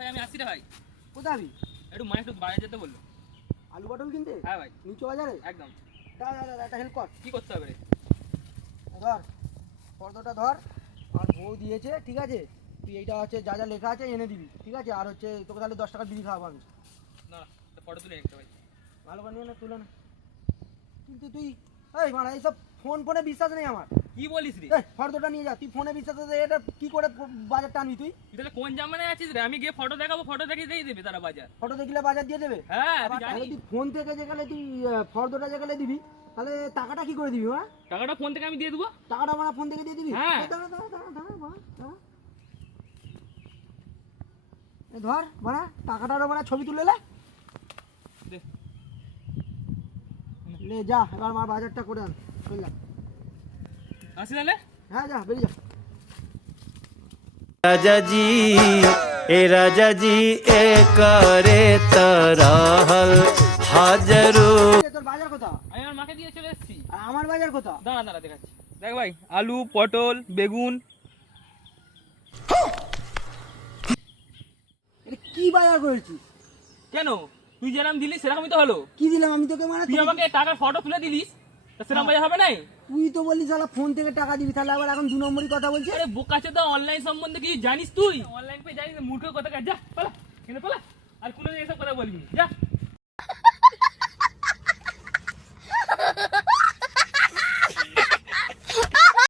ভাই আমি আসছি রে ভাই। কোথায় যাবি? একটু মায়ের একটু বাইরে যেতে বললো। আলু পটল কিনতে? হ্যাঁ ভাই নিচু বাজারে? একদম। দাদা একটা হেল্প কর। কি করতে হবে রে? ধর ফর্দটা ধর, আর বউ দিয়েছে, ঠিক আছে? তুই এইটা হচ্ছে যা যা লেখা আছে এনে দিবি, ঠিক আছে? আর হচ্ছে তোকে তাহলে 10 টাকা বিড়ি খাওয়াবো আমি। না ফটো তুলে নিতে ভাই। ভালো করে নিয়ে না, তুলে না। কিন্তু তুই এই মানে এইসব ফোনে বিশ্বাস নেই আমার। কি বলিস রে? এই ফর্দটা নিয়ে যা, তুই ফোনে বিশ্বাস আছে, এটা কি করে বাজার টানবি তুই? তুই তাহলে কোন জামানায় আছিস রে? আমি গিয়ে ফটো দেখাবো, ফটো দেখে দিয়ে দেবে তারা বাজার। ফটো দেখলে বাজার দিয়ে দেবে? হ্যাঁ তুই আবার জানিস। তাহলে তুই ফোন থেকে যেখানে তুই ফর্দটা যেখানে দিবি, তাহলে টাকাটা কি করে দিবি? হ্যাঁ, টাকাটা ফোন থেকে আমি দিয়ে দেবো। টাকাটা মানে ফোন থেকে দিয়ে দিবি? হ্যাঁ। এই দাঁড়া দাঁড়া দাঁড়া দাঁড়া বাড়া, দাঁড়া। এই ধর বাড়া, টাকাটারও মানে ছবি তুলে লে। দে। লে যা, এবার আমার বাজারটা করে আন, চল। আসি তাহলে। হ্যাঁ যা, বেরিয়ে যা। राजा जी ए राजा जी ए करे तरहल हाजरू। তোর বাজার কোথা? আমি আমার মাকে দিয়ে চলে এসেছি। আর আমার বাজার কোথা? দাঁড়া দাঁড়া দেখাচ্ছি। দেখ ভাই, আলু, পটল, বেগুন। এটা কি বাজার করেছিস? কেন? তুই যেরকম দিলি সেরকমই তো হলো। কি দিলাম আমি তোকে? মানে তুই আমাকে টাকার ফটো তুলে দিলিস, তা সেরকম বাজার হবে নাই? তুই তো বললি শালা ফোন থেকে টাকা দিবি, তাহলে আবার এখন 2 নম্বরই কথা বলছিস? আরে বোকাচে তো অনলাইন সম্বন্ধে কি জানিস তুই? অনলাইন পে জানিস না, মূর্খ কথা যা পালা, কিন্তু পালা। আর কোনোদিন এসব কথা বলবি না, যা।